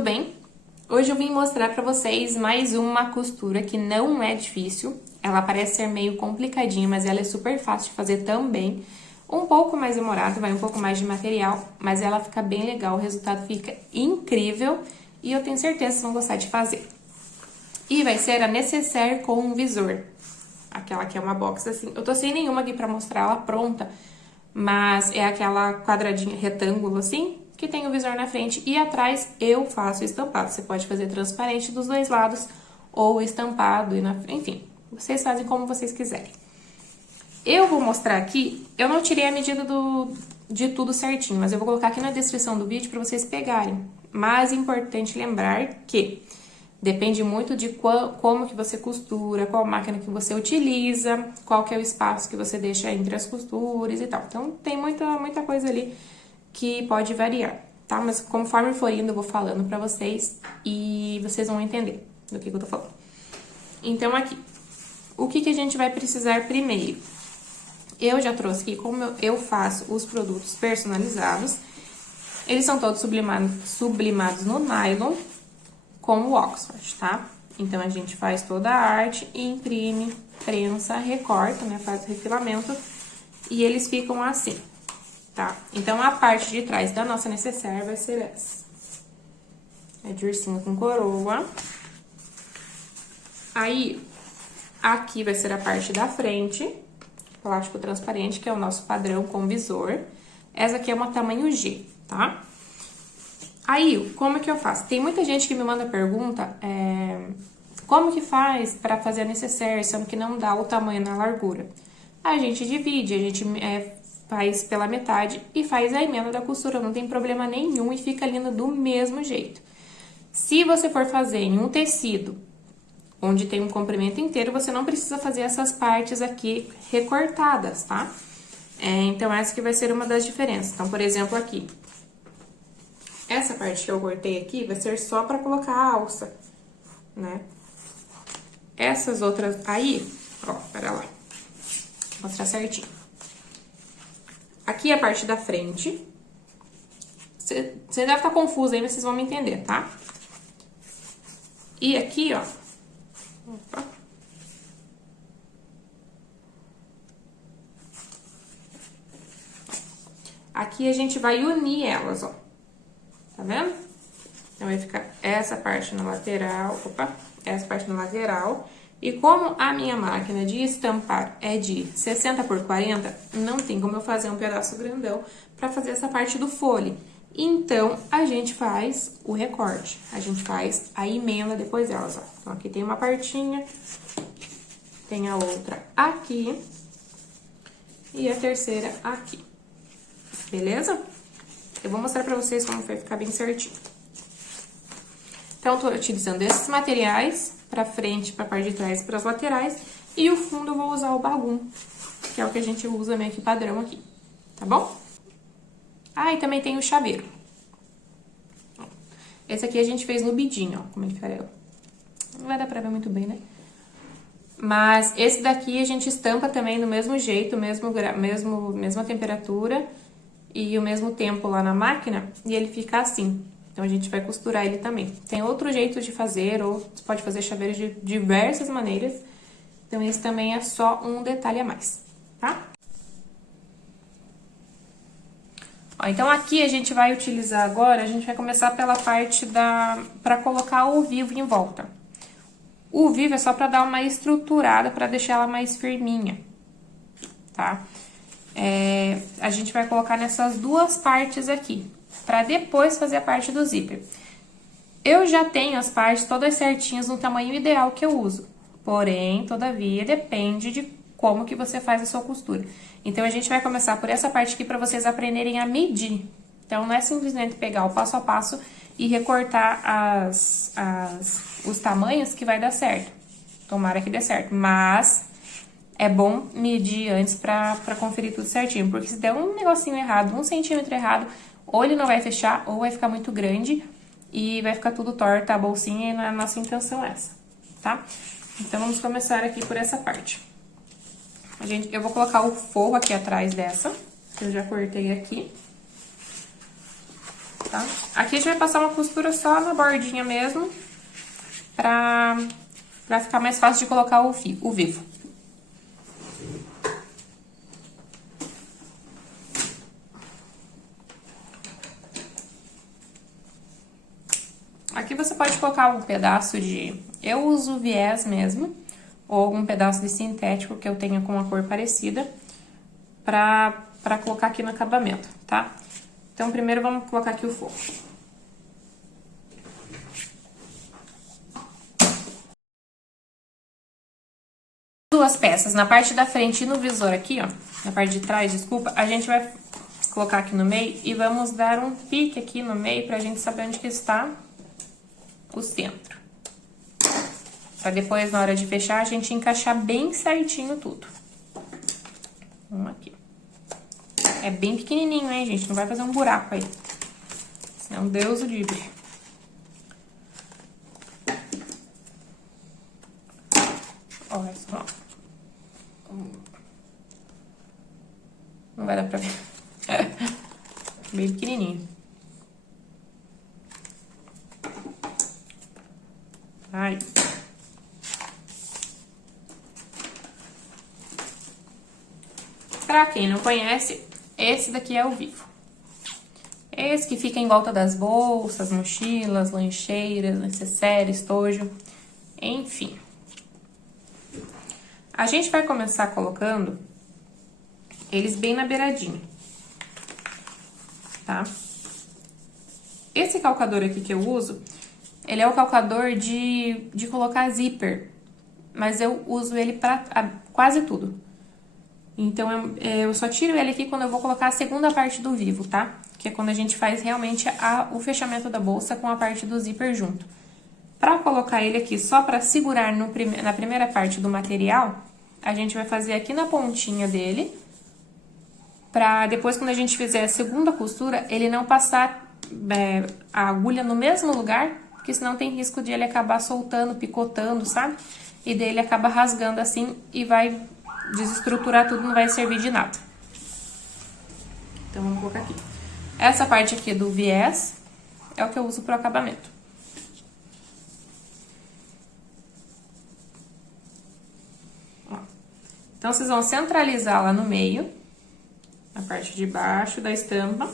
tudo bem? Hoje eu vim mostrar pra vocês mais uma costura que não é difícil. Ela parece ser meio complicadinha, mas ela é super fácil de fazer também. Um pouco mais demorado, vai um pouco mais de material, mas ela fica bem legal, o resultado fica incrível e eu tenho certeza que vocês vão gostar de fazer. E vai ser a necessaire com um visor. Aquela que é uma box assim. Eu tô sem nenhuma aqui pra mostrar ela pronta, mas é aquela quadradinha retângulo assim, que tem o visor na frente e atrás eu faço estampado. Você pode fazer transparente dos dois lados ou estampado e enfim, vocês fazem como vocês quiserem. Eu vou mostrar aqui, eu não tirei a medida de tudo certinho, mas eu vou colocar aqui na descrição do vídeo para vocês pegarem. Mas é importante lembrar que depende muito de como que você costura, qual máquina que você utiliza, qual que é o espaço que você deixa entre as costuras e tal. Então, tem muita coisa ali que pode variar, tá? Mas conforme for indo, eu vou falando pra vocês e vocês vão entender do que eu tô falando. Então, aqui, o que a gente vai precisar primeiro? Eu já trouxe aqui como eu faço os produtos personalizados. Eles são todos sublimados no nylon com o Oxford, tá? Então, a gente faz toda a arte, imprime, prensa, recorta, né? Faz o refilamento e eles ficam assim. Tá? Então, a parte de trás da nossa necessaire vai ser essa. É de ursinho com coroa. Aí, aqui vai ser a parte da frente, plástico transparente, que é o nosso padrão com visor. Essa aqui é uma tamanho G, tá? Aí, como que eu faço? Tem muita gente que me manda pergunta, como que faz pra fazer a necessaire, sendo que não dá o tamanho na largura? A gente divide, a gente faz pela metade e faz a emenda da costura, não tem problema nenhum e fica lindo do mesmo jeito. Se você for fazer em um tecido onde tem um comprimento inteiro, você não precisa fazer essas partes aqui recortadas, tá? Então, essa que vai ser uma das diferenças. Então, por exemplo, aqui, essa parte que eu cortei aqui vai ser só pra colocar a alça, né? Essas outras aí, ó, pera lá, vou mostrar certinho. Aqui é a parte da frente. Você deve estar confuso aí, mas vocês vão me entender, tá? E aqui, ó. Opa. Aqui a gente vai unir elas, ó. Tá vendo? Então, vai ficar essa parte na lateral, opa, essa parte na lateral. E como a minha máquina de estampar é de 60 por 40, não tem como eu fazer um pedaço grandão pra fazer essa parte do fole. Então, a gente faz o recorte, a gente faz a emenda depois delas, ó. Então, aqui tem uma partinha, tem a outra aqui e a terceira aqui, beleza? Eu vou mostrar pra vocês como vai ficar bem certinho. Então, tô utilizando esses materiais pra frente, pra parte de trás e pras laterais. E o fundo eu vou usar o bagum, que é o que a gente usa meio que padrão aqui, tá bom? Ah, e também tem o chaveiro. Esse aqui a gente fez no bidinho, ó, como ele fica. Não vai dar pra ver muito bem, né? Mas esse daqui a gente estampa também do mesmo jeito, mesma temperatura e o mesmo tempo lá na máquina, e ele fica assim. Então, a gente vai costurar ele também. Tem outro jeito de fazer, ou você pode fazer chaveiros de diversas maneiras. Então, esse também é só um detalhe a mais, tá? Ó, então, aqui a gente vai utilizar agora, a gente vai começar pela parte pra colocar o vivo em volta. O vivo é só pra dar uma estruturada, pra deixar ela mais firminha, tá? A gente vai colocar nessas duas partes aqui, pra depois fazer a parte do zíper. Eu já tenho as partes todas certinhas no tamanho ideal que eu uso, porém, todavia, depende de como que você faz a sua costura. Então, a gente vai começar por essa parte aqui pra vocês aprenderem a medir. Então, não é simplesmente pegar o passo a passo e recortar os tamanhos que vai dar certo. Tomara que dê certo, mas é bom medir antes pra conferir tudo certinho, porque se der um negocinho errado, 1 centímetro errado, ou ele não vai fechar, ou vai ficar muito grande e vai ficar tudo torto a bolsinha, e não é a nossa intenção essa, tá? Então, vamos começar aqui por essa parte. Eu vou colocar o forro aqui atrás dessa, que eu já cortei aqui. tá? Aqui a gente vai passar uma costura só na bordinha mesmo, pra ficar mais fácil de colocar o vivo. Aqui você pode colocar um pedaço de... Eu uso viés mesmo, ou algum pedaço de sintético que eu tenha com uma cor parecida, pra colocar aqui no acabamento, tá? Então, primeiro vamos colocar aqui o forro. Duas peças, na parte da frente e no visor aqui, ó, na parte de trás, desculpa, a gente vai colocar aqui no meio e vamos dar um pique aqui no meio pra gente saber onde que está o centro. Pra depois, na hora de fechar, a gente encaixar bem certinho tudo. Vamos aqui. É bem pequenininho, hein, gente? Não vai fazer um buraco aí. Senão Deus o livre. Olha só. Não vai dar pra ver. Bem pequenininho. Ai. Pra quem não conhece, esse daqui é o vivo. Esse que fica em volta das bolsas, mochilas, lancheiras, necessaire, estojo, enfim. A gente vai começar colocando eles bem na beiradinha, tá? Esse calcador aqui que eu uso, ele é o calcador de colocar zíper, mas eu uso ele pra quase tudo. Então, eu só tiro ele aqui quando eu vou colocar a segunda parte do vivo, tá? Que é quando a gente faz realmente o fechamento da bolsa com a parte do zíper junto. Pra colocar ele aqui só pra segurar na primeira parte do material, a gente vai fazer aqui na pontinha dele, pra depois, quando a gente fizer a segunda costura, ele não passar a agulha no mesmo lugar, porque senão tem risco de ele acabar soltando, picotando, sabe? E daí ele acaba rasgando assim e vai desestruturar tudo, não vai servir de nada. Então, vamos colocar aqui. Essa parte aqui do viés é o que eu uso pro acabamento. Ó. Então, vocês vão centralizar lá no meio, na parte de baixo da estampa,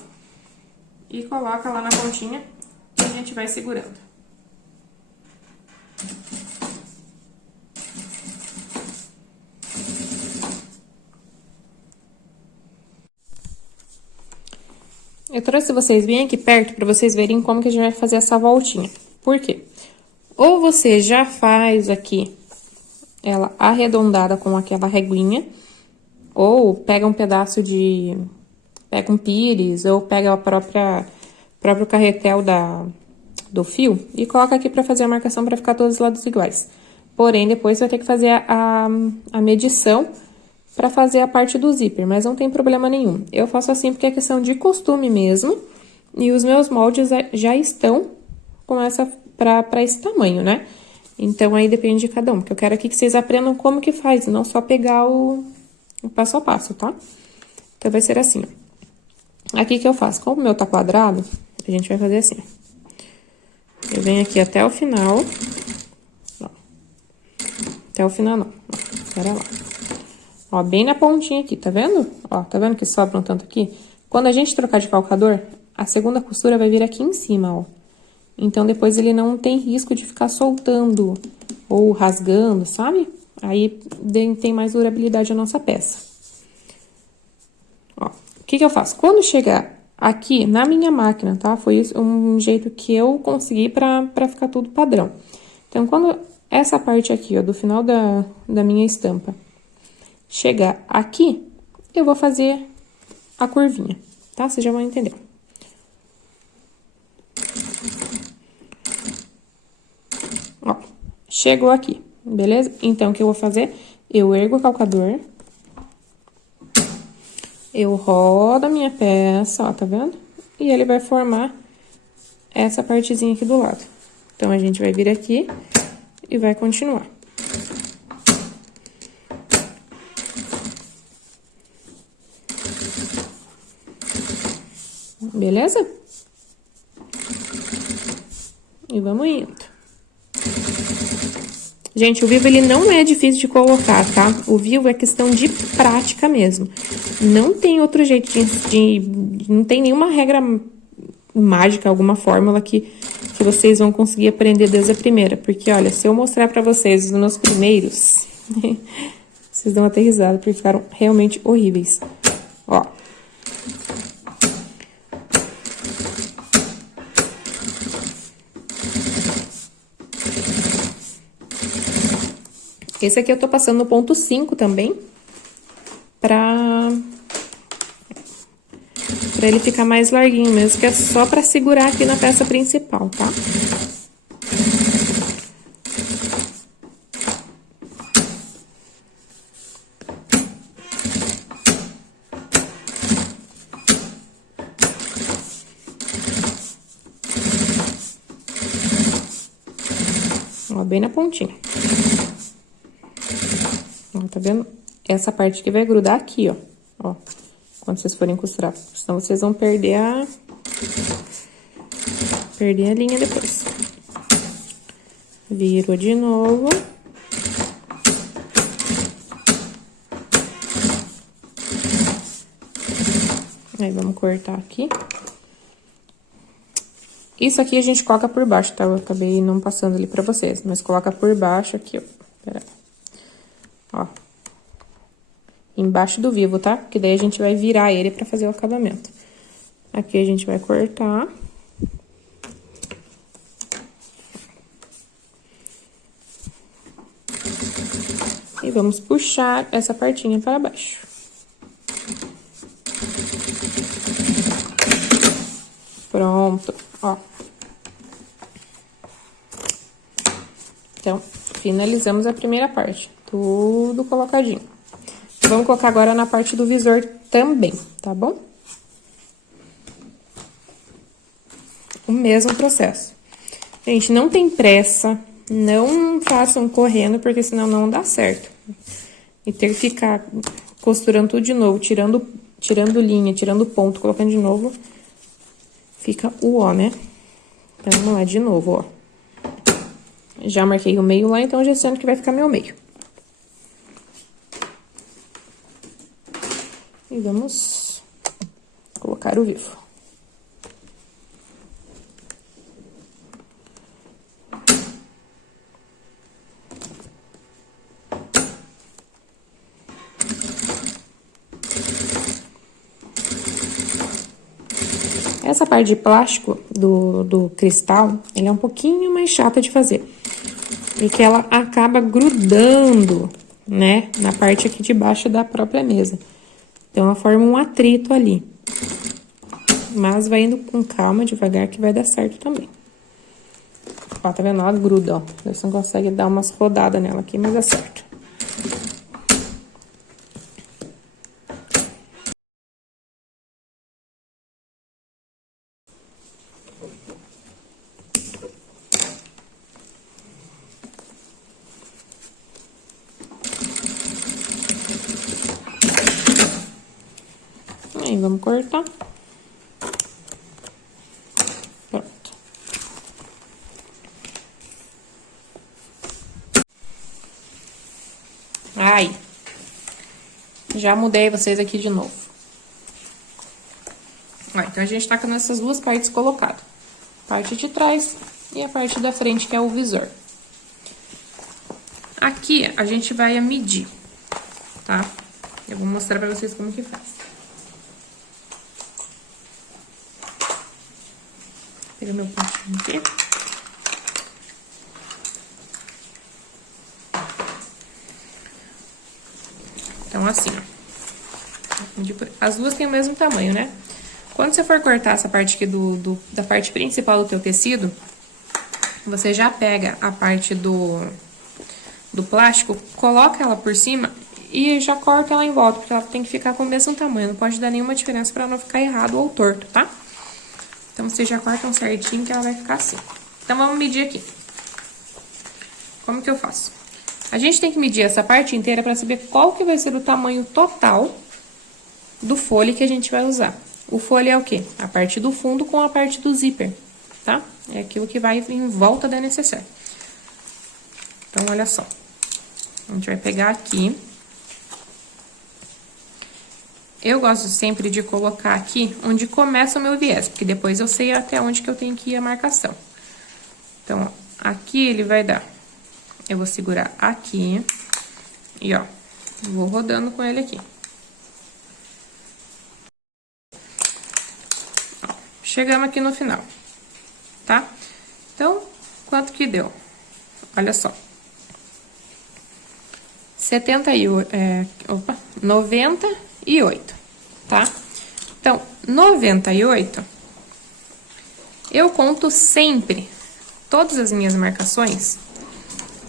e coloca lá na pontinha e a gente vai segurando. Eu trouxe vocês bem aqui perto pra vocês verem como que a gente vai fazer essa voltinha. Por quê? Ou você já faz aqui ela arredondada com aquela reguinha, ou pega um pedaço de... pega um pires, ou pega o próprio carretel do fio e coloca aqui pra fazer a marcação pra ficar todos os lados iguais. Porém, depois vai ter que fazer a medição pra fazer a parte do zíper, mas não tem problema nenhum. Eu faço assim porque é questão de costume mesmo, e os meus moldes já estão com pra esse tamanho, né? Então, aí depende de cada um, porque eu quero aqui que vocês aprendam como que faz, não só pegar o passo a passo, tá? Então, vai ser assim, ó. Aqui que eu faço, como o meu tá quadrado, a gente vai fazer assim, ó. Eu venho aqui até o final, ó. Até o final não, ó, espera lá. Ó, bem na pontinha aqui, tá vendo? Ó, tá vendo que sobra um tanto aqui? Quando a gente trocar de calcador, a segunda costura vai vir aqui em cima, ó. Então, depois ele não tem risco de ficar soltando ou rasgando, sabe? Aí tem mais durabilidade a nossa peça. Ó, o que que eu faço? Quando chegar aqui na minha máquina, tá? Foi um jeito que eu consegui pra ficar tudo padrão. Então, quando essa parte aqui, ó, do final da minha estampa chegar aqui, eu vou fazer a curvinha, tá? Vocês já vão entender. Ó, chegou aqui, beleza? Então, o que eu vou fazer? Eu ergo o calcador, eu rodo a minha peça, ó, tá vendo? E ele vai formar essa partezinha aqui do lado. Então, a gente vai vir aqui e vai continuar. Beleza? E vamos indo. Gente, o vivo, ele não é difícil de colocar, tá? O vivo é questão de prática mesmo. Não tem outro jeito não tem nenhuma regra mágica, alguma fórmula que vocês vão conseguir aprender desde a primeira. Porque, olha, se eu mostrar pra vocês os meus primeiros, vocês dão até risada, porque ficaram realmente horríveis. Ó. Esse aqui eu tô passando no ponto 5 também, pra ele ficar mais larguinho mesmo, que é só pra segurar aqui na peça principal, tá? Ó, bem na pontinha. Ó, tá vendo? Essa parte aqui vai grudar aqui, ó. Quando vocês forem costurar. Senão vocês vão perder a linha depois. Viro de novo. Aí, vamos cortar aqui. Isso aqui a gente coloca por baixo, tá? Eu acabei não passando ali pra vocês, mas coloca por baixo aqui, ó. Pera aí. Ó. Embaixo do vivo, tá? Porque daí a gente vai virar ele pra fazer o acabamento. Aqui a gente vai cortar. E vamos puxar essa partinha para baixo. Pronto, ó. Então, finalizamos a primeira parte. Tudo colocadinho. Vamos colocar agora na parte do visor também, tá bom? O mesmo processo. Gente, não tem pressa, não façam correndo, porque senão não dá certo. E ter que ficar costurando tudo de novo, tirando linha, tirando ponto, colocando de novo, fica o ó, né? Então, vamos lá de novo, ó. Já marquei o meio lá, então já sei onde que vai ficar meu meio. E vamos colocar o vivo. Essa parte de plástico do cristal, ele é um pouquinho mais chata de fazer. E que ela acaba grudando, né, na parte aqui de baixo da própria mesa. Então, ela forma um atrito ali. Mas vai indo com calma, devagar, que vai dar certo também. Ó, tá vendo? Ela gruda, ó. Você não consegue dar umas rodadas nela aqui, mas dá certo. Aí, vamos cortar. Pronto. Aí. Já mudei vocês aqui de novo. Ó, então, a gente tá com essas duas partes colocadas. A parte de trás e a parte da frente, que é o visor. Aqui, a gente vai medir, tá? Eu vou mostrar pra vocês como que faz. Pega meu pontinho aqui. Então, assim, ó. As duas têm o mesmo tamanho, né? Quando você for cortar essa parte aqui da parte principal do teu tecido, você já pega a parte do plástico, coloca ela por cima e já corta ela em volta, porque ela tem que ficar com o mesmo tamanho. Não pode dar nenhuma diferença pra não ficar errado ou torto, tá? Então, vocês já cortam certinho que ela vai ficar assim. Então, vamos medir aqui. Como que eu faço? A gente tem que medir essa parte inteira pra saber qual que vai ser o tamanho total do folhe que a gente vai usar. O folhe é o quê? A parte do fundo com a parte do zíper. tá? É aquilo que vai em volta da necessaire. Então, olha só. A gente vai pegar aqui. Eu gosto sempre de colocar aqui onde começa o meu viés, porque depois eu sei até onde que eu tenho que ir a marcação. Então, ó, aqui ele vai dar. Eu vou segurar aqui e, ó, vou rodando com ele aqui. Ó, chegamos aqui no final, tá? Então, quanto que deu? Olha só. 98, tá? Então, 98, eu conto sempre, todas as minhas marcações,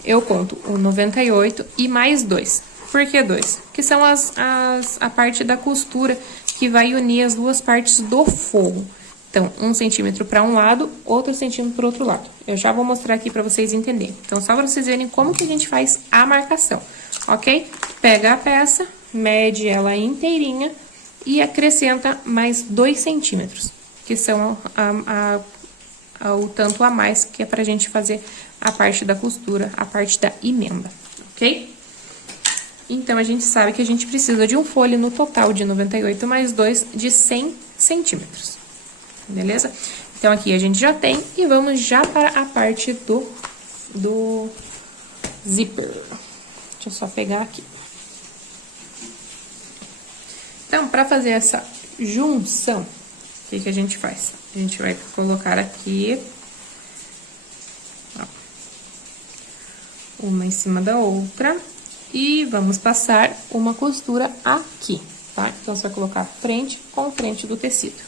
eu conto o 98 e mais 2. Por que 2? Que são a parte da costura que vai unir as duas partes do forro. Então, 1 centímetro para um lado, outro centímetro para o outro lado. Eu já vou mostrar aqui para vocês entenderem. Então, só para vocês verem como que a gente faz a marcação, ok? Pega a peça, mede ela inteirinha e acrescenta mais 2 centímetros, que são o tanto a mais que é pra gente fazer a parte da costura, a parte da emenda, ok? Então, a gente sabe que a gente precisa de um folho no total de 98 mais 2 de 100 centímetros, beleza? Então, aqui a gente já tem e vamos já para a parte do zíper. Deixa eu só pegar aqui. Então, para fazer essa junção, o que que a gente faz? A gente vai colocar aqui, ó, uma em cima da outra e vamos passar uma costura aqui, tá? Então, você vai colocar frente com frente do tecido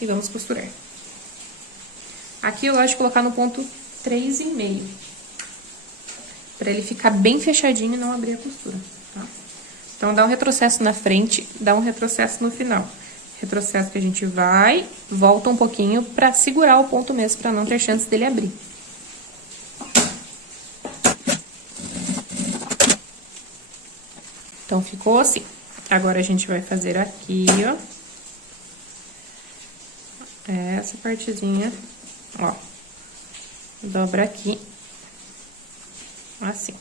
e vamos costurar. Aqui eu gosto de colocar no ponto 3,5, para ele ficar bem fechadinho e não abrir a costura, tá? Então, dá um retrocesso na frente, dá um retrocesso no final. Retrocesso que a gente vai, volta um pouquinho pra segurar o ponto mesmo, pra não ter chance dele abrir. Então, ficou assim. Agora, a gente vai fazer aqui, ó. Essa partezinha, ó. Dobra aqui. Assim.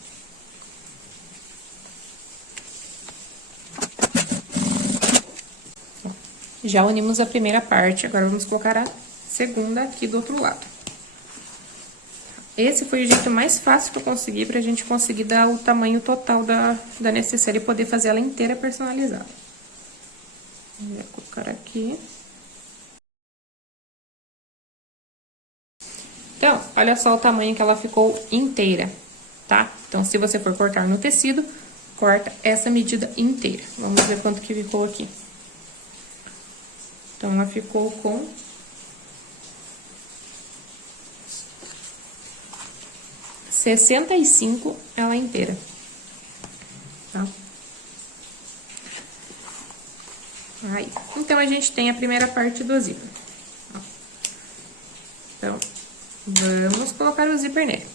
Já unimos a primeira parte, agora vamos colocar a segunda aqui do outro lado. Esse foi o jeito mais fácil que eu consegui pra gente conseguir dar o tamanho total da necessaire e poder fazer ela inteira personalizada. Vou colocar aqui. Então, olha só o tamanho que ela ficou inteira, tá? Então, se você for cortar no tecido, corta essa medida inteira. Vamos ver quanto que ficou aqui. Então, ela ficou com 65 ela inteira, tá? Aí, então, a gente tem a primeira parte do zíper. Ó. Então, vamos colocar o zíper nele.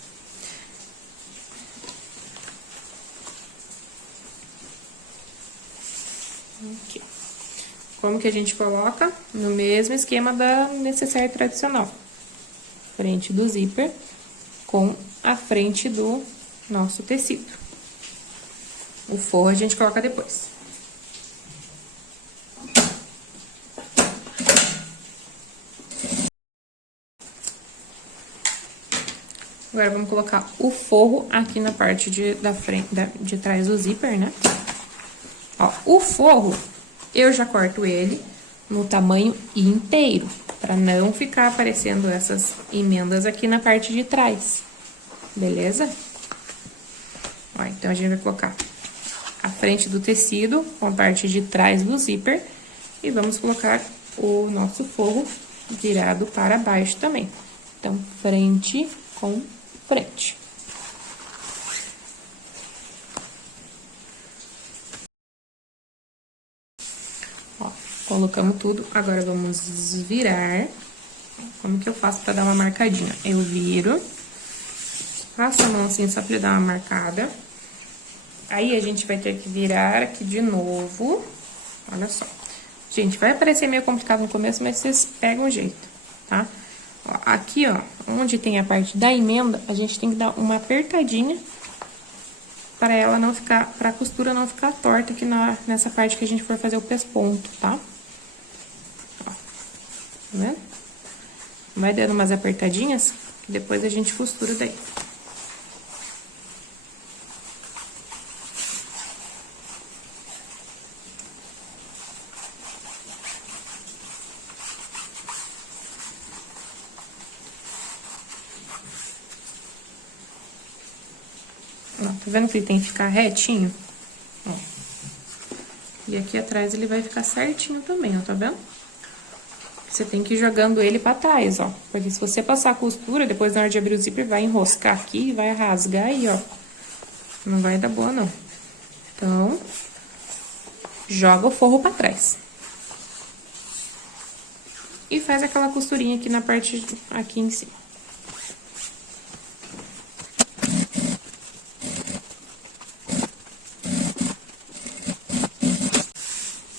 Aqui. Como que a gente coloca? No mesmo esquema da necessaire tradicional. Frente do zíper com a frente do nosso tecido. O forro a gente coloca depois. Agora, vamos colocar o forro aqui na parte de trás do zíper, né? Ó, o forro, eu já corto ele no tamanho inteiro, pra não ficar aparecendo essas emendas aqui na parte de trás, beleza? Ó, então, a gente vai colocar a frente do tecido com a parte de trás do zíper e vamos colocar o nosso forro virado para baixo também. Então, frente com frente. Ó, colocamos tudo, agora vamos virar. Como que eu faço pra dar uma marcadinha? Eu viro, passo a mão assim só pra dar uma marcada. Aí, a gente vai ter que virar aqui de novo. Olha só. Gente, vai parecer meio complicado no começo, mas vocês pegam o jeito, tá? Ó, aqui, ó, onde tem a parte da emenda, a gente tem que dar uma apertadinha para ela não ficar, para a costura não ficar torta aqui nessa parte que a gente for fazer o pesponto, tá? Ó, tá vendo? Vai dando umas apertadinhas, que depois a gente costura daí. Ó, tá vendo que ele tem que ficar retinho? Ó. E aqui atrás ele vai ficar certinho também, ó, tá vendo? Você tem que ir jogando ele pra trás, ó. Porque se você passar a costura, depois na hora de abrir o zíper, vai enroscar aqui, vai rasgar aí, ó. Não vai dar boa, não. Então, joga o forro pra trás. E faz aquela costurinha aqui na parte, aqui em cima.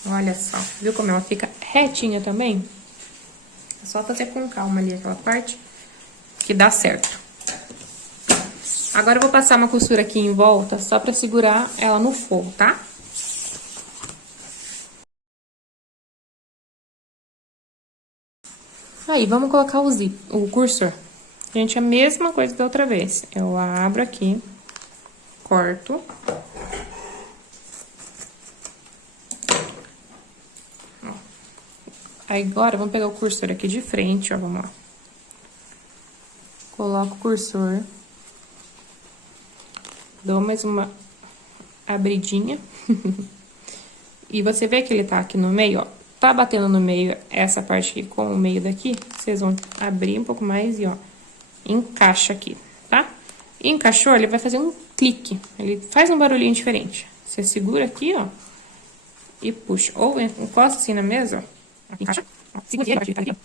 Olha só, viu como ela fica retinha também? É só fazer com calma ali aquela parte, que dá certo. Agora eu vou passar uma costura aqui em volta, só pra segurar ela no forro, tá? Aí, vamos colocar o cursor. Gente, a mesma coisa da outra vez. Eu abro aqui, corto. Aí, agora, vamos pegar o cursor aqui de frente, ó, vamos lá. Coloco o cursor. Dou mais uma abridinha. E você vê que ele tá aqui no meio, ó. Tá batendo no meio essa parte aqui com o meio daqui, vocês vão abrir um pouco mais e, ó, encaixa aqui, tá? E encaixou, ele vai fazer um clique, ele faz um barulhinho diferente. Você segura aqui, ó, e puxa. Ou encosta assim na mesa, ó, encaixa, ó, segura aqui, ó.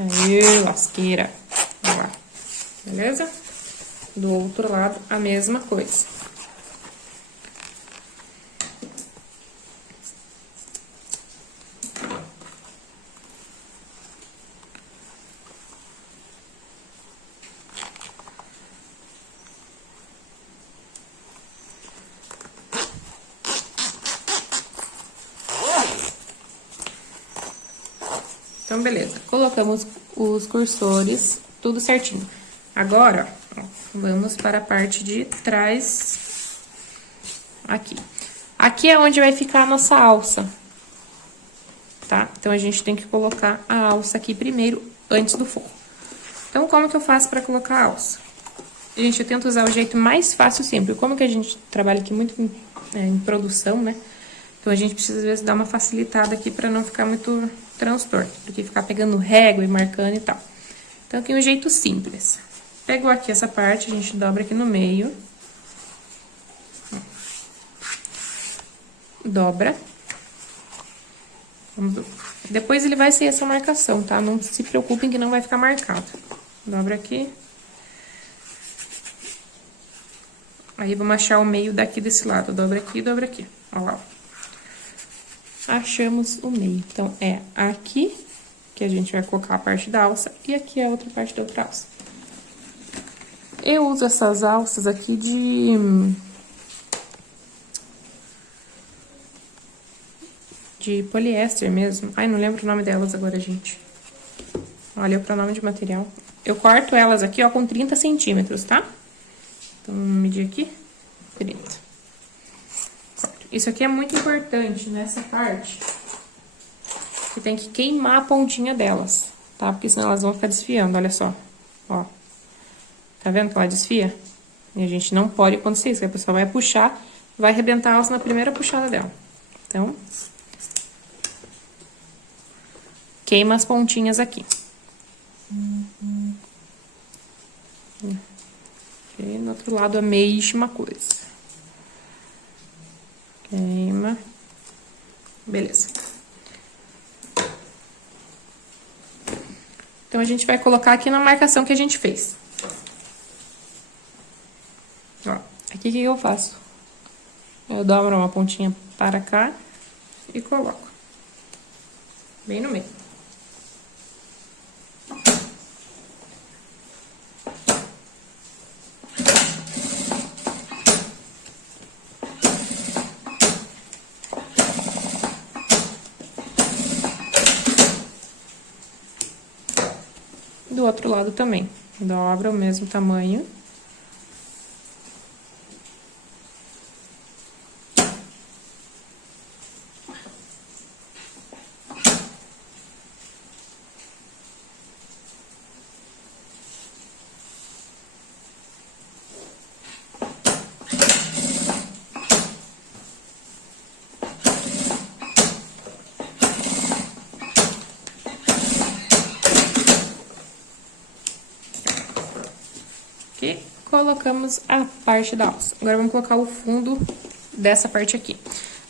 Aí, lasqueira. Vamos lá. Beleza? Do outro lado, a mesma coisa. Então, beleza. Colocamos os cursores, tudo certinho. Agora, ó, vamos para a parte de trás, aqui. Aqui é onde vai ficar a nossa alça, tá? Então, a gente tem que colocar a alça aqui primeiro, antes do forro. Então, como que eu faço para colocar a alça? Gente, eu tento usar o jeito mais fácil sempre. Como que a gente trabalha aqui muito em produção, né? Então, a gente precisa, às vezes, dar uma facilitada aqui pra não ficar muito transtorno. Porque ficar pegando régua e marcando e tal. Então, aqui um jeito simples. Pegou aqui essa parte, a gente dobra aqui no meio. Dobra. Depois ele vai ser essa marcação, tá? Não se preocupem que não vai ficar marcado. Dobra aqui. Aí, vamos achar o meio daqui desse lado. Dobra aqui e dobra aqui. Ó lá. Achamos o meio. Então, é aqui que a gente vai colocar a parte da alça e aqui é a outra parte da outra alça. Eu uso essas alças aqui de poliéster mesmo. Ai, não lembro o nome delas agora, gente. Olha o pronome de material. Eu corto elas aqui, ó, com 30 centímetros, tá? Então, vamos medir aqui. 30. Isso aqui é muito importante nessa parte. Você tem que queimar a pontinha delas, tá? Porque senão elas vão ficar desfiando, olha só. Ó. Tá vendo que ela desfia? E a gente não pode acontecer isso, a pessoa vai puxar, vai arrebentar a alça na primeira puxada dela. Então, queima as pontinhas aqui. E no outro lado a mesma coisa. Queima. Beleza. Então, a gente vai colocar aqui na marcação que a gente fez. Ó, aqui o que eu faço? Eu dobro uma pontinha para cá e coloco bem no meio. Do outro lado também, dobra o mesmo tamanho. E colocamos a parte da alça. Agora, vamos colocar o fundo dessa parte aqui.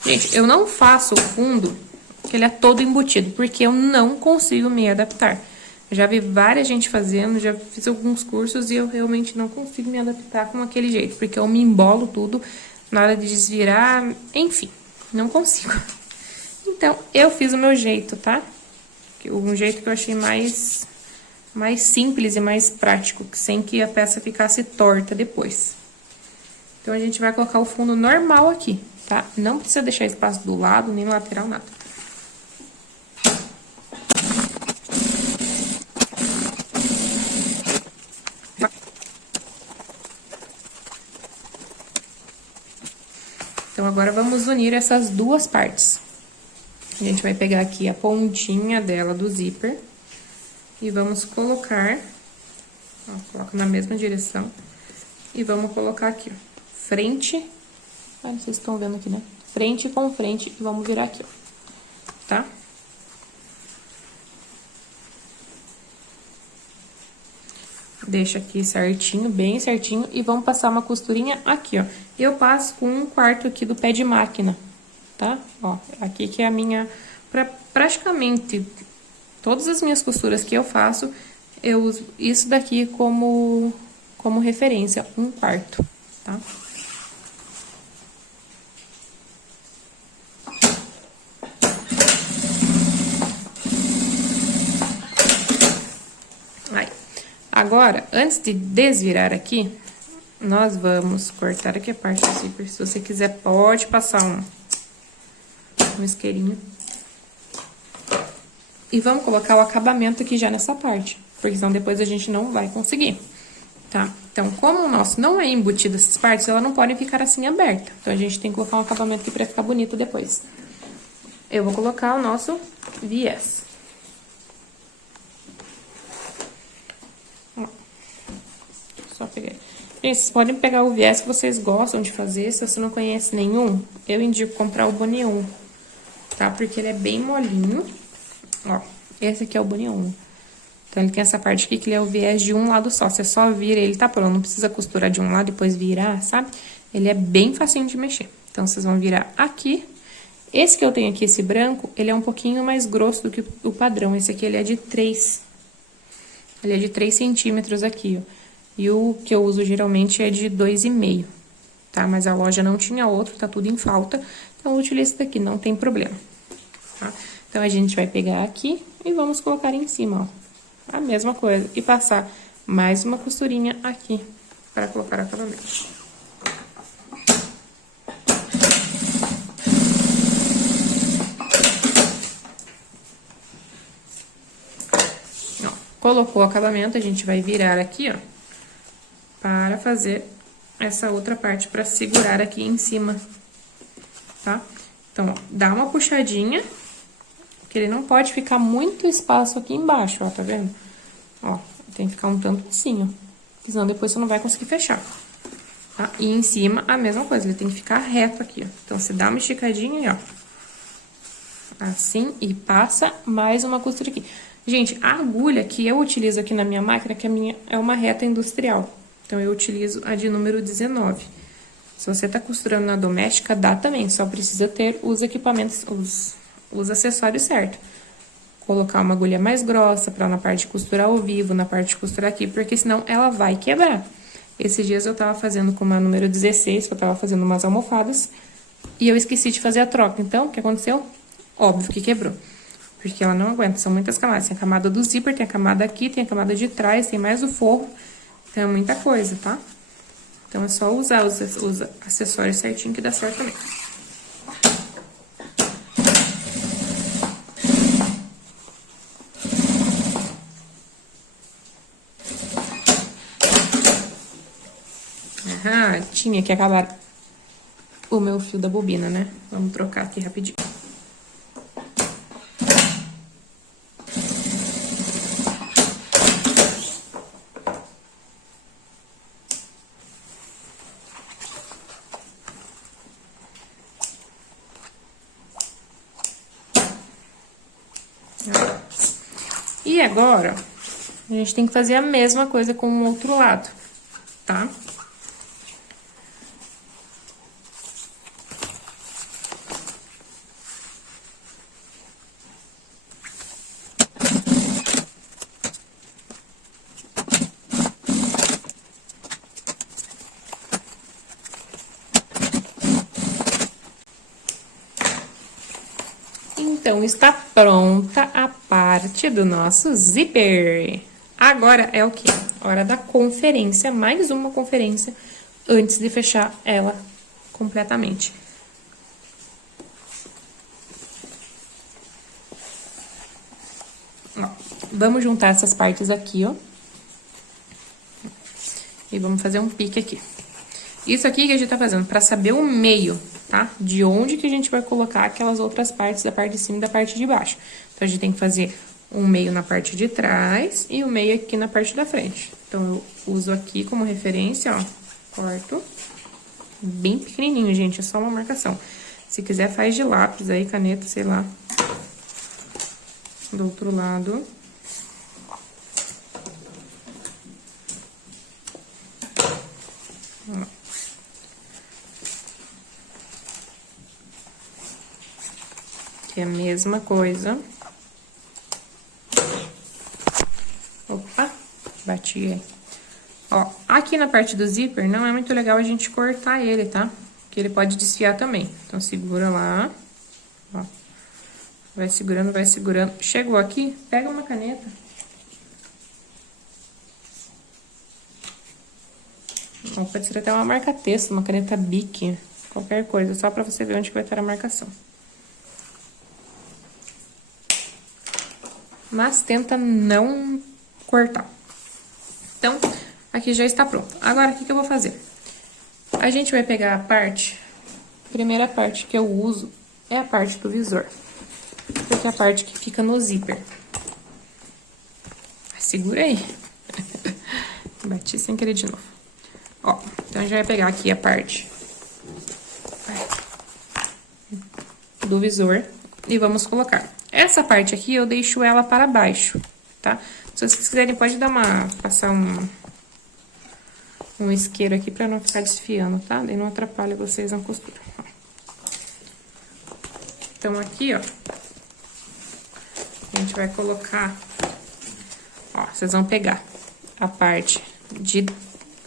Gente, eu não faço o fundo, que ele é todo embutido, porque eu não consigo me adaptar. Eu já vi várias gente fazendo, já fiz alguns cursos e eu realmente não consigo me adaptar com aquele jeito, porque eu me embolo tudo na hora de desvirar, enfim, não consigo. Então, eu fiz o meu jeito, tá? Um jeito que eu achei mais simples e mais prático, sem que a peça ficasse torta depois. Então, a gente vai colocar o fundo normal aqui, tá? Não precisa deixar espaço do lado, nem lateral, nada. Então, agora vamos unir essas duas partes. A gente vai pegar aqui a pontinha dela do zíper e vamos colocar, ó, coloca na mesma direção, e vamos colocar aqui, ó, frente, ah, vocês estão vendo aqui, né? Frente com frente, e vamos virar aqui, ó, tá? Deixa aqui certinho, bem certinho, e vamos passar uma costurinha aqui, ó. Eu passo com 1/4 aqui do pé de máquina, tá? Ó, aqui que é a minha, praticamente todas as minhas costuras que eu faço, eu uso isso daqui como referência, 1/4, tá? Aí. Agora, antes de desvirar aqui, nós vamos cortar aqui a parte do zíper. Se você quiser, pode passar um isqueirinho. E vamos colocar o acabamento aqui já nessa parte, porque senão depois a gente não vai conseguir, tá? Então, como o nosso não é embutido essas partes, elas não podem ficar assim abertas. Então, a gente tem que colocar um acabamento aqui pra ficar bonito depois. Eu vou colocar o nosso viés. Ó. Só pegar. Gente, vocês podem pegar o viés que vocês gostam de fazer. Se você não conhece nenhum, eu indico comprar o Bonion, tá? Porque ele é bem molinho. Ó, esse aqui é o Bonion. Então, ele tem essa parte aqui que ele é o viés de um lado só. Você só vira ele, tá pronto. Não precisa costurar de um lado e depois virar, sabe? Ele é bem facinho de mexer. Então, vocês vão virar aqui. Esse que eu tenho aqui, esse branco, ele é um pouquinho mais grosso do que o padrão. Esse aqui, ele é de 3. Ele é de 3 centímetros aqui, ó. E o que eu uso geralmente é de 2,5, tá? Mas a loja não tinha outro, tá tudo em falta. Então, eu utilizo esse daqui, não tem problema, tá? Então, a gente vai pegar aqui e vamos colocar em cima, ó. A mesma coisa. E passar mais uma costurinha aqui para colocar o acabamento. Ó, colocou o acabamento, a gente vai virar aqui, ó, para fazer essa outra parte, para segurar aqui em cima, tá? Então, ó, dá uma puxadinha, porque ele não pode ficar muito espaço aqui embaixo, ó, tá vendo? Ó, tem que ficar um tanto assim, ó, porque senão depois você não vai conseguir fechar, tá? E em cima, a mesma coisa, ele tem que ficar reto aqui, ó. Então, você dá uma esticadinha aí, ó, assim, e passa mais uma costura aqui. Gente, a agulha que eu utilizo aqui na minha máquina, que a minha é uma reta industrial. Então, eu utilizo a de número 19. Se você tá costurando na doméstica, dá também. Só precisa ter os equipamentos, os acessórios certos. Colocar uma agulha mais grossa pra na parte de costurar ao vivo, na parte de costurar aqui, porque senão ela vai quebrar. Esses dias eu tava fazendo com uma número 16, que eu tava fazendo umas almofadas, e eu esqueci de fazer a troca. Então, o que aconteceu? Óbvio que quebrou. Porque ela não aguenta, são muitas camadas. Tem a camada do zíper, tem a camada aqui, tem a camada de trás, tem mais o forro. Então, é muita coisa, tá? Então, é só usar os acessórios certinho que dá certo também. Ah, tinha que acabar o meu fio da bobina, né? Vamos trocar aqui rapidinho. E agora, a gente tem que fazer a mesma coisa com o outro lado, tá? Então, está pronta a parte do nosso zíper. Agora é o quê? Hora da conferência, mais uma conferência, antes de fechar ela completamente. Ó, vamos juntar essas partes aqui, ó. E vamos fazer um pique aqui. Isso aqui que a gente tá fazendo, pra saber o meio, tá? De onde que a gente vai colocar aquelas outras partes, da parte de cima e da parte de baixo. Então, a gente tem que fazer um meio na parte de trás e o meio aqui na parte da frente. Então, eu uso aqui como referência, ó, corto. Bem pequenininho, gente, é só uma marcação. Se quiser, faz de lápis aí, caneta, sei lá. Do outro lado. Ó. É a mesma coisa. Opa, bati aí. Ó, aqui na parte do zíper, não é muito legal a gente cortar ele, tá? Porque ele pode desfiar também. Então, segura lá. Ó. Vai segurando, vai segurando. Chegou aqui, pega uma caneta. Ó, pode ser até uma marca-texto, uma caneta Bic, qualquer coisa, só pra você ver onde que vai estar a marcação. Mas tenta não cortar. Então, aqui já está pronto. Agora, o que que eu vou fazer? A gente vai pegar a primeira parte que eu uso é a parte do visor. Porque é a parte que fica no zíper. Segura aí. Bati sem querer de novo. Ó, então a gente vai pegar aqui a parte do visor e vamos colocar. Essa parte aqui eu deixo ela para baixo, tá? Se vocês quiserem, pode passar um isqueiro aqui pra não ficar desfiando, tá? Daí não atrapalha vocês na costura. Então, aqui, ó, a gente vai colocar, ó, vocês vão pegar a parte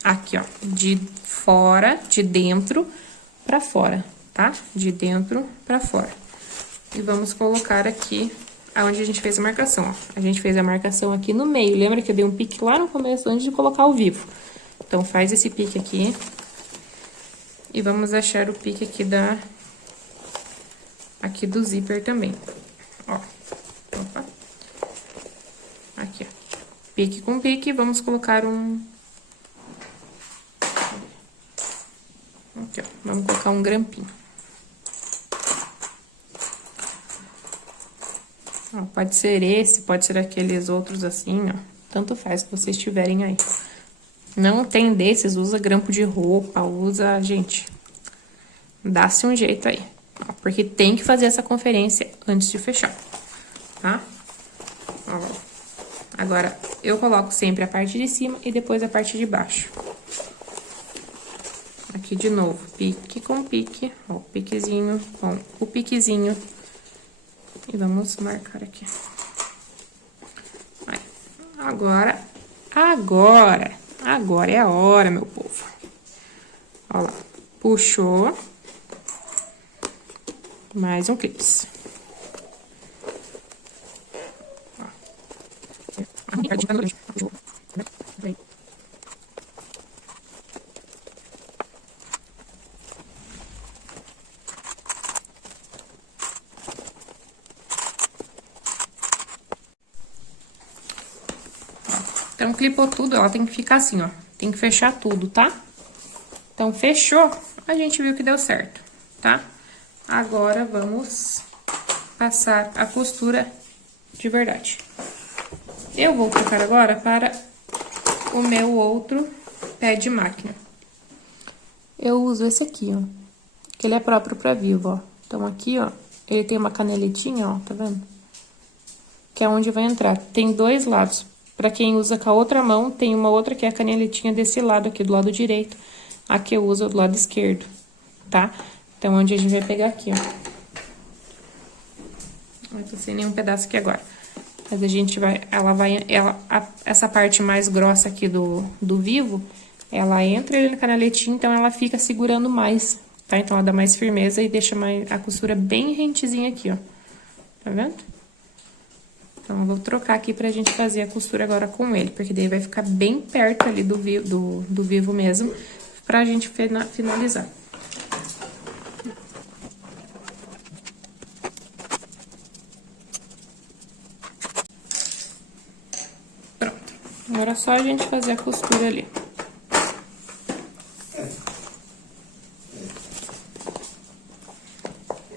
aqui, ó, de fora, de dentro pra fora, tá? De dentro pra fora. E vamos colocar aqui aonde a gente fez a marcação, ó. A gente fez a marcação aqui no meio. Lembra que eu dei um pique lá no começo, antes de colocar o vivo? Então, faz esse pique aqui. E vamos achar o pique aqui do zíper também. Ó. Opa. Aqui, ó. Pique com pique, vamos colocar aqui, ó. Vamos colocar um grampinho. Ó, pode ser esse, pode ser aqueles outros assim, ó. Tanto faz que vocês tiverem aí. Não tem desses, usa grampo de roupa, usa... Gente, dá-se um jeito aí. Ó, porque tem que fazer essa conferência antes de fechar, tá? Ó, agora, eu coloco sempre a parte de cima e depois a parte de baixo. Aqui de novo, pique com pique, ó, piquezinho com o piquezinho. E vamos marcar aqui. Aí. Agora, Agora é a hora, meu povo. Ó lá, puxou. Mais um clips. Então, clipou tudo, ela tem que ficar assim, ó. Tem que fechar tudo, tá? Então, fechou, a gente viu que deu certo, tá? Agora, vamos passar a costura de verdade. Eu vou trocar agora para o meu outro pé de máquina. Eu uso esse aqui, ó, que ele é próprio pra Vivo, ó. Então, aqui, ó, ele tem uma caneletinha, ó, tá vendo? Que é onde vai entrar. Tem dois lados. Pra quem usa com a outra mão, tem uma outra que é a caneletinha desse lado aqui, do lado direito. A que eu uso do lado esquerdo, tá? Então, onde a gente vai pegar aqui, ó. Não tô sem nenhum pedaço aqui agora. Mas a gente vai, essa parte mais grossa aqui do Vivo, ela entra ali na canaletinha, então ela fica segurando mais, tá? Então, ela dá mais firmeza e deixa a costura bem rentezinha aqui, ó. Tá vendo? Então, eu vou trocar aqui pra gente fazer a costura agora com ele, porque daí vai ficar bem perto ali do Vivo mesmo, pra gente finalizar. Pronto. Agora é só a gente fazer a costura ali.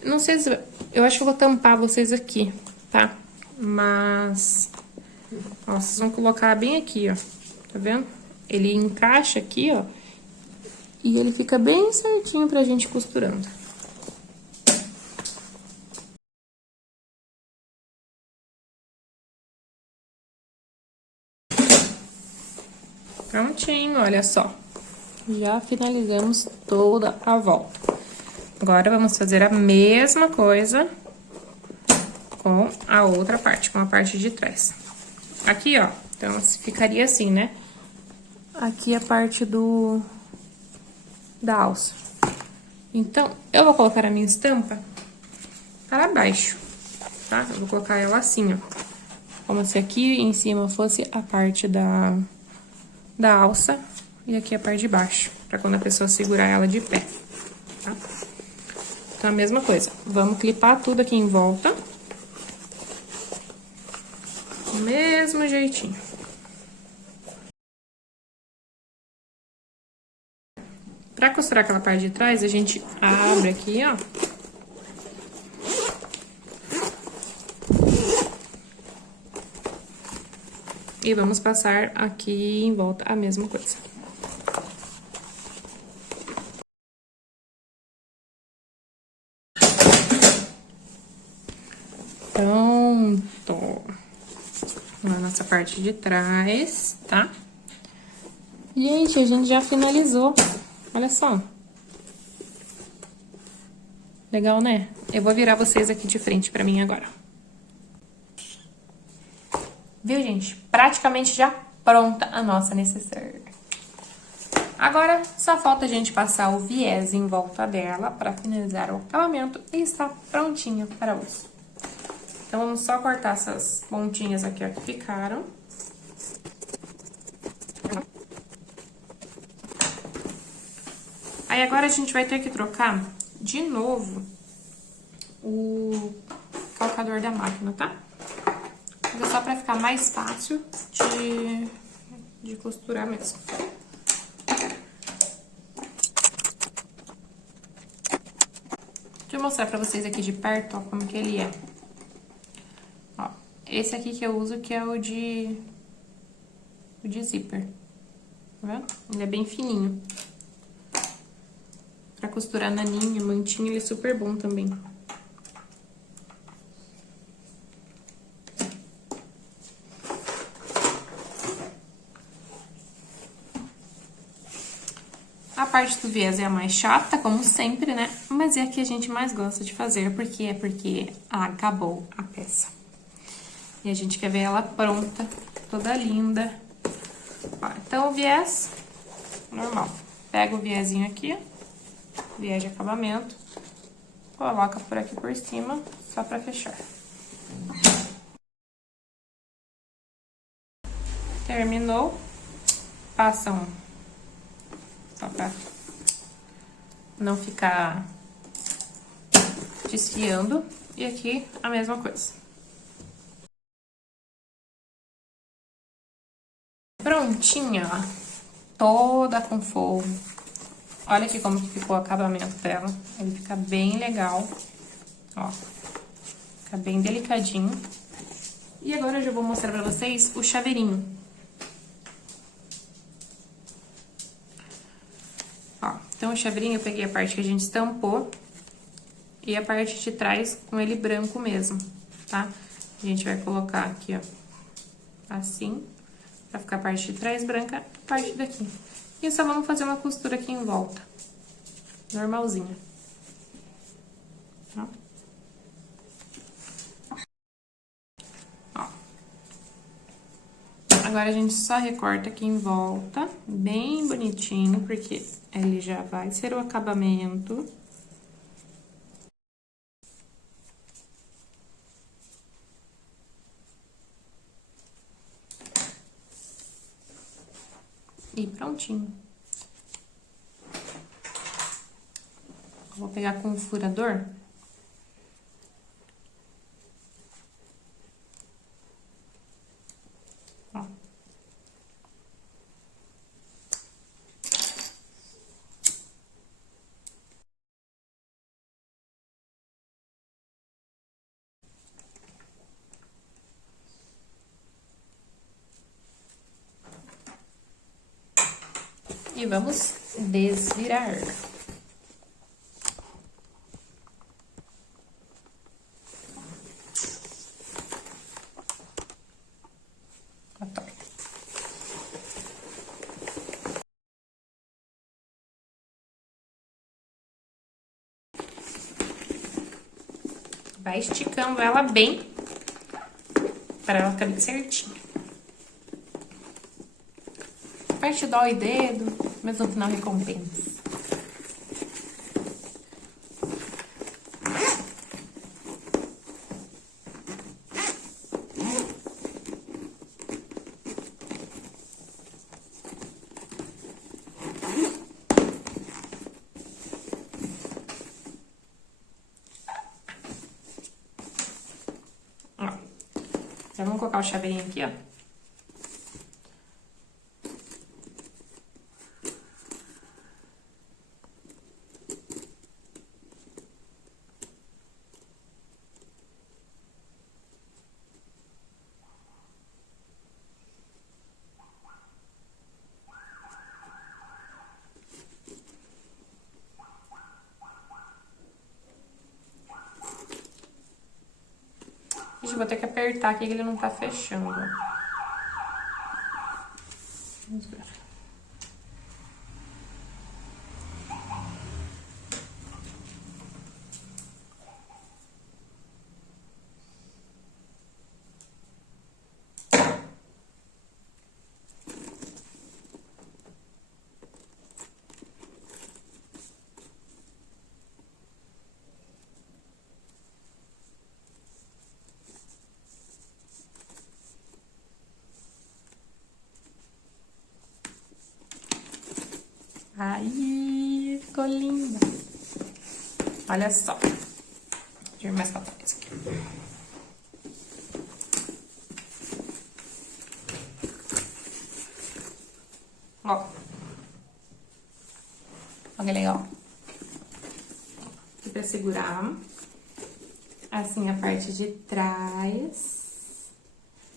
Não sei se... Eu acho que eu vou tampar vocês aqui, tá? Mas... Ó, vocês vão colocar bem aqui, ó. Tá vendo? Ele encaixa aqui, ó. E ele fica bem certinho pra gente costurando. Prontinho, olha só. Já finalizamos toda a volta. Agora, vamos fazer a mesma coisa com a outra parte, com a parte de trás. Aqui, ó, então, ficaria assim, né? Aqui a parte da alça. Então, eu vou colocar a minha estampa para baixo, tá? Eu vou colocar ela assim, ó. Como se aqui em cima fosse a parte da alça e aqui a parte de baixo, pra quando a pessoa segurar ela de pé, tá? Então, a mesma coisa. Vamos clipar tudo aqui em volta. Do mesmo jeitinho. Pra costurar aquela parte de trás, a gente abre aqui, ó. E vamos passar aqui em volta a mesma coisa. Pronto. Na nossa parte de trás, tá? Gente, a gente já finalizou. Olha só. Legal, né? Eu vou virar vocês aqui de frente pra mim agora. Viu, gente? Praticamente já pronta a nossa necessaire. Agora, só falta a gente passar o viés em volta dela pra finalizar o acabamento e está prontinho para uso. Então, vamos só cortar essas pontinhas aqui, ó, que ficaram. Aí, agora, a gente vai ter que trocar de novo o calcador da máquina, tá? Mas é só pra ficar mais fácil de costurar mesmo. Deixa eu mostrar pra vocês aqui de perto, ó, como que ele é. Ó, esse aqui que eu uso, que é o de zíper. Tá vendo? Ele é bem fininho. Pra costurar naninha, mantinha, ele é super bom também. A parte do viés é a mais chata, como sempre, né? Mas é a que a gente mais gosta de fazer, porque acabou a peça. E a gente quer ver ela pronta, toda linda. Ó, então, o viés, normal. Pega o viezinho aqui, viés de acabamento, coloca por aqui por cima, só pra fechar. Terminou, passa um, só pra não ficar desfiando. E aqui, a mesma coisa. Prontinha, ó. Toda com forro. Olha aqui como que ficou o acabamento dela. Ele fica bem legal, ó. Fica bem delicadinho. E agora eu já vou mostrar pra vocês o chaveirinho. Ó, então o chaveirinho eu peguei a parte que a gente estampou e a parte de trás com ele branco mesmo, tá? A gente vai colocar aqui, ó, assim, pra ficar a parte de trás branca, a parte daqui. E só vamos fazer uma costura aqui em volta, normalzinha. Ó. Ó. Agora, a gente só recorta aqui em volta, bem bonitinho, porque ele já vai ser o acabamento. E prontinho. Eu vou pegar com o furador. Ó. E vamos desvirar. A torta. Vai esticando ela bem, para ela ficar bem certinha. A parte dói o dedo, mas no final recompensa. Ó, já vamos colocar o chaveirinho aqui, ó. Gente, vou ter que apertar aqui que ele não tá fechando. Vamos ver. Aí, ficou linda. Olha só. Deixa eu ver mais pra trás aqui. Ó. Olha que legal. Aqui pra segurar. Assim, a parte de trás.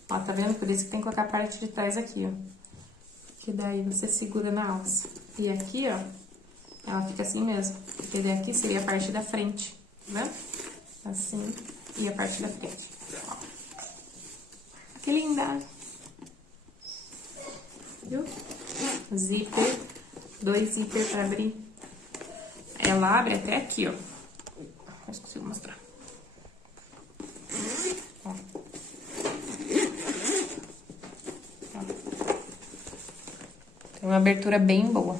Ó, tá vendo? Por isso que tem que colocar a parte de trás aqui, ó. Que daí você segura na alça. E aqui, ó, ela fica assim mesmo. Porque daí aqui seria a parte da frente, tá vendo? Assim, e a parte da frente. Ó. Que linda! Viu? Zíper, 2 zíper pra abrir. Ela abre até aqui, ó. Não sei se consigo mostrar. Ó. uma abertura bem boa.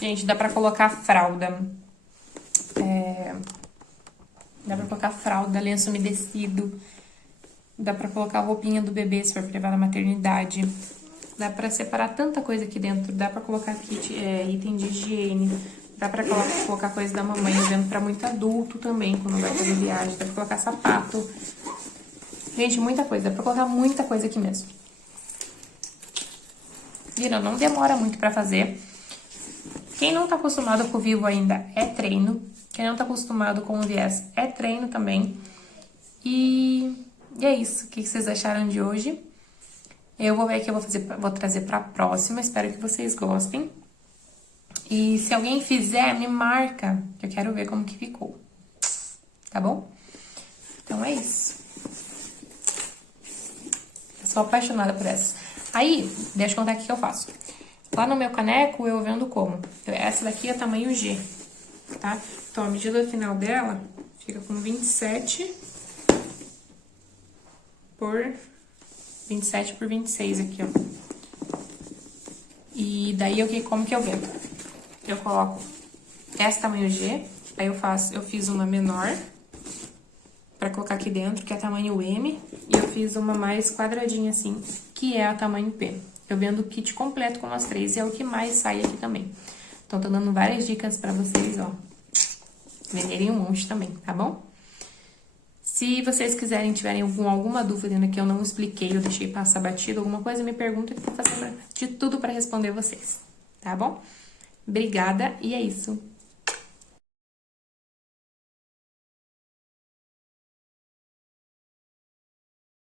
Gente, dá pra colocar fralda. Dá pra colocar fralda, lenço umedecido. Dá pra colocar a roupinha do bebê, se for pra levar na maternidade. Dá pra separar tanta coisa aqui dentro. Dá pra colocar kit, item de higiene. Dá pra colocar coisa da mamãe, vendo pra muito adulto também, quando vai fazer viagem. Dá pra colocar sapato. Gente, muita coisa. Dá pra colocar muita coisa aqui mesmo. Viram? Não demora muito pra fazer. Quem não tá acostumado com o Vivo ainda é treino. Quem não tá acostumado com o viés é treino também. E é isso. O que vocês acharam de hoje? Eu vou ver que eu vou trazer pra próxima. Espero que vocês gostem. E se alguém fizer, me marca, que eu quero ver como que ficou. Tá bom? Então é isso. Eu sou apaixonada por essas. Aí, deixa eu contar o que eu faço. Lá no meu caneco, eu vendo como? Essa daqui é tamanho G, tá? Então, a medida final dela fica com 27 por 26 aqui, ó. E daí, como que eu vendo? Eu coloco essa tamanho G, aí eu fiz uma menor pra colocar aqui dentro, que é tamanho M, e eu fiz uma mais quadradinha assim, que é a tamanho P. Eu vendo o kit completo com as três e é o que mais sai aqui também. Então, tô dando várias dicas pra vocês, ó, venderem um monte também, tá bom? Se vocês tiverem alguma dúvida que eu não expliquei, eu deixei passar batido, alguma coisa, me pergunta que eu vou fazer de tudo pra responder vocês, tá bom? Obrigada, e é isso.